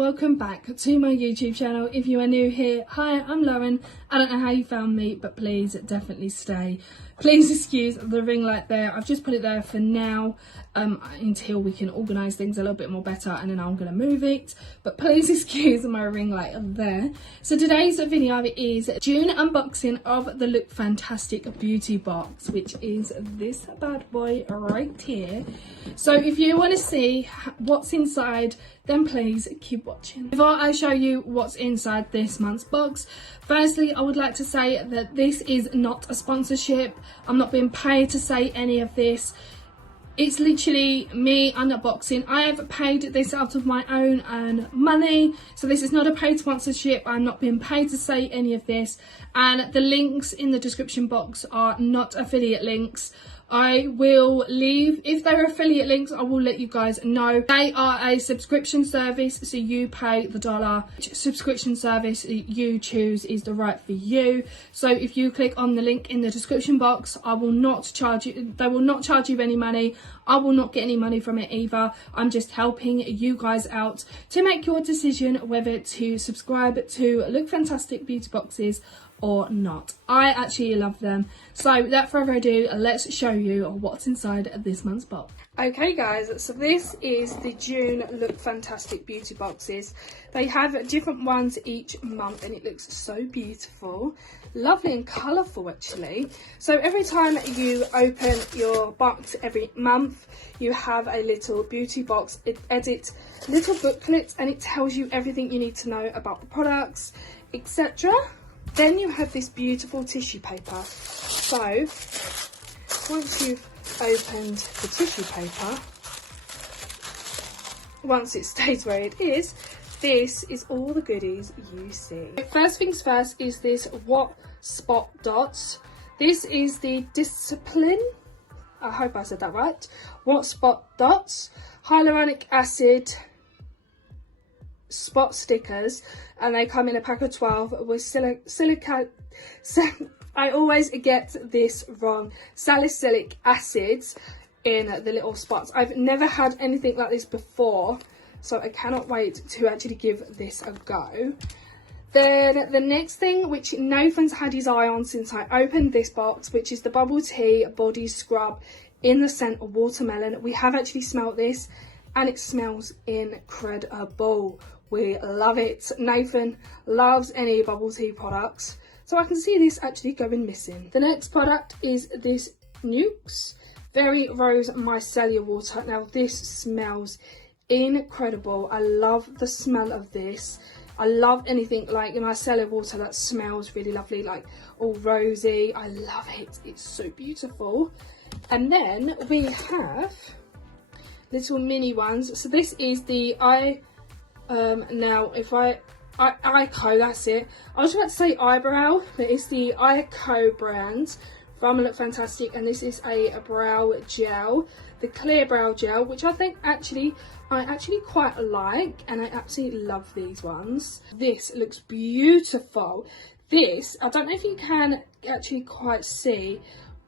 welcome back to my YouTube channel. If you are new here, hi, I'm Lauren. I don't know how you found me, but please definitely stay. Please excuse the ring light there. I've just put it there for now until we can organise things a little bit more better, and then I'm going to move it. But please excuse my ring light there. So today's video is June unboxing of the Look Fantastic beauty box, which is this bad boy right here. So if you want to see what's inside, then please keep watching. Before I show you what's inside this month's box, firstly I would like to say that this is not a sponsorship. I'm not being paid to say any of this. It's literally me unboxing. I have paid this out of my own money, so this is not a paid sponsorship. I'm not being paid to say any of this, and the links in the description box are not affiliate links. I will leave, if they're affiliate links, I will let you guys know. They are a subscription service, so you pay the dollar. Which subscription service you choose is the right for you. So if you click on the link in the description box, I will not charge you, they will not charge you any money. I will not get any money from it either. I'm just helping you guys out to make your decision whether to subscribe to Look Fantastic beauty boxes or not. I actually love them. So without further ado, let's show you what's inside this month's box. Okay guys, so this is the June Look Fantastic beauty boxes. They have different ones each month and it looks so beautiful, lovely and colourful actually. So every time you open your box every month, you have a little beauty box edit, little booklet, and it tells you everything you need to know about the products, etc. Then you have this beautiful tissue paper. So once you've opened the tissue paper, once it stays where it is, this is all the goodies you see. First things first is this What Spot Dots. This is the Discipline, I hope I said that right, What Spot Dots hyaluronic acid spot stickers, and they come in a pack of 12 with silica. I always get this wrong. Salicylic acids in the little spots. I've never had anything like this before, so I cannot wait to actually give this a go. Then the next thing, which Nathan's had his eye on since I opened this box, which is the Bubble Tea Body Scrub in the scent of watermelon. We have actually smelt this and it smells incredible. We love it. Nathan loves any bubble tea products, so I can see this actually going missing. The next product is this Nukes Very Rose Micellar Water. Now this smells incredible. I love the smell of this. I love anything like micellar water that smells really lovely, like all rosy. I love it. It's so beautiful. And then we have little mini ones. So this is the now if Ico, that's it. I was about to say eyebrow, but it's the Ico brand from Look Fantastic, and this is a brow gel, the clear brow gel, which I think I actually quite like, and I absolutely love these ones. This looks beautiful. This, I don't know if you can actually quite see,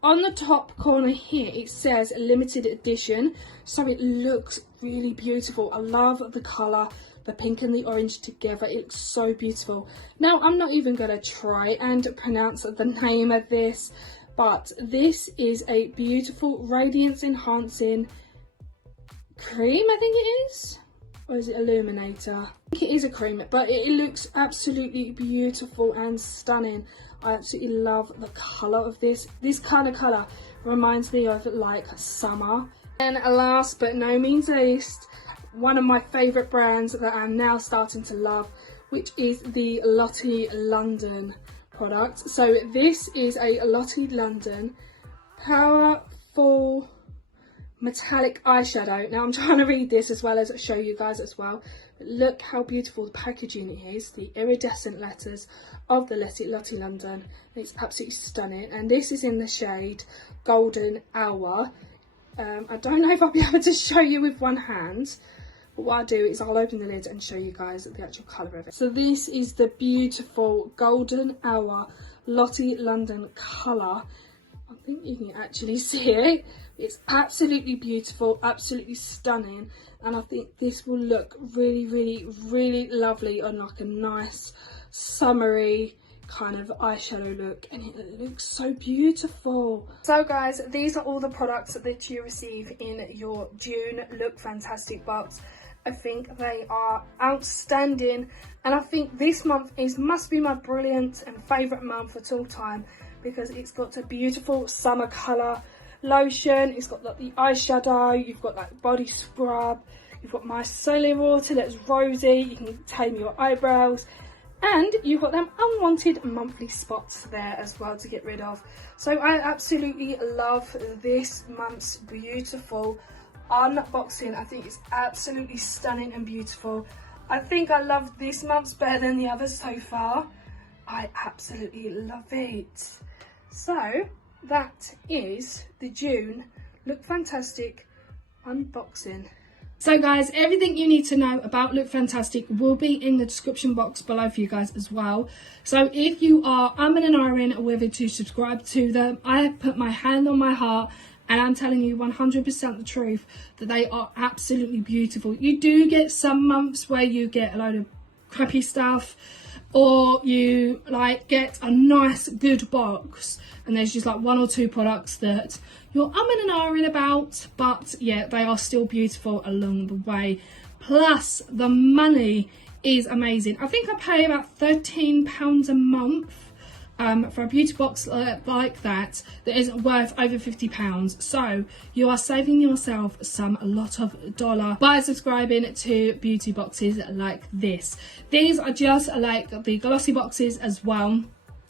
on the top corner here it says limited edition, so it looks really beautiful. I love the colour, the pink and the orange together. It looks so beautiful. Now I'm not even going to try and pronounce the name of this, but this is a beautiful radiance enhancing cream, I think it is, or is it illuminator? I think it is a cream, but it looks absolutely beautiful and stunning. I absolutely love the colour of this. This kind of colour reminds me of like summer. And last but no means least, one of my favourite brands that I'm now starting to love, which is the Lottie London product. So this is a Lottie London Powerful Metallic Eyeshadow. Now I'm trying to read this as well as show you guys as well. But look how beautiful the packaging is, the iridescent letters of the Lottie London. It's absolutely stunning, and this is in the shade Golden Hour. I don't know if I'll be able to show you with one hand, but what I'll do is I'll open the lid and show you guys the actual colour of it. So this is the beautiful Golden Hour Lottie London colour. I think you can actually see it. It's absolutely beautiful, absolutely stunning, and I think this will look really, really, really lovely on like a nice summery kind of eyeshadow look, and it looks so beautiful. So guys, these are all the products that you receive in your June Look Fantastic box. I think they are outstanding, and I think this month must be my brilliant and favourite month at all time, because it's got a beautiful summer colour lotion, it's got like the eyeshadow, you've got like body scrub, you've got micellar water that's rosy, you can tame your eyebrows, and you've got them unwanted monthly spots there as well to get rid of. So I absolutely love this month's beautiful unboxing. I think it's absolutely stunning and beautiful. I think I love this month's better than the others so far. I absolutely love it. So that is the June Look Fantastic unboxing. So guys, everything you need to know about Look Fantastic will be in the description box below for you guys as well. So if you are and ahhing whether to subscribe to them, I have put my hand on my heart and I'm telling you 100% the truth that they are absolutely beautiful. You do get some months where you get a load of crappy stuff, or you like get a nice good box and there's just like one or two products that you're ahhing about, but yeah, they are still beautiful along the way. Plus the money is amazing. I think I pay about £13 a month for a beauty box like that isn't worth over £50. So you are saving yourself a lot of dollar by subscribing to beauty boxes like this. These are just like the glossy boxes as well.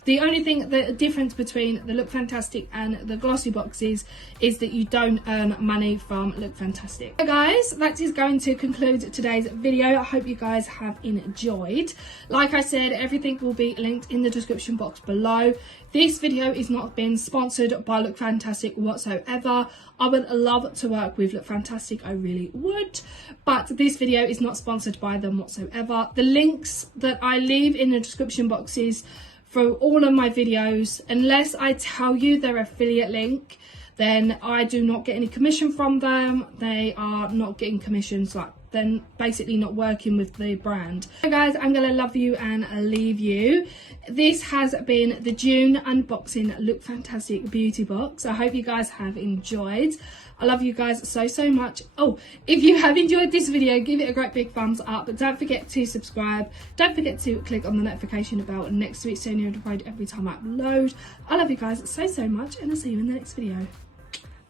The only thing, the difference between the Look Fantastic and the glossy boxes is that you don't earn money from Look Fantastic. So guys, that is going to conclude today's video. I hope you guys have enjoyed. Like I said, everything will be linked in the description box below. This video is not being sponsored by Look Fantastic whatsoever. I would love to work with Look Fantastic, I really would, but this video is not sponsored by them whatsoever. The links that I leave in the description boxes for all of my videos, unless I tell you their affiliate link, then I do not get any commission from them. They are not getting commissions, like then basically not working with the brand. So guys, I'm gonna love you and leave you. This has been the June unboxing Look Fantastic beauty box. I hope you guys have enjoyed. I love you guys so much. Oh, if you have enjoyed this video, give it a great big thumbs up, but don't forget to subscribe. Don't forget to click on the notification bell next to it so you're notified every time I upload. I love you guys so much, and I'll see you in the next video.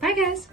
Bye guys.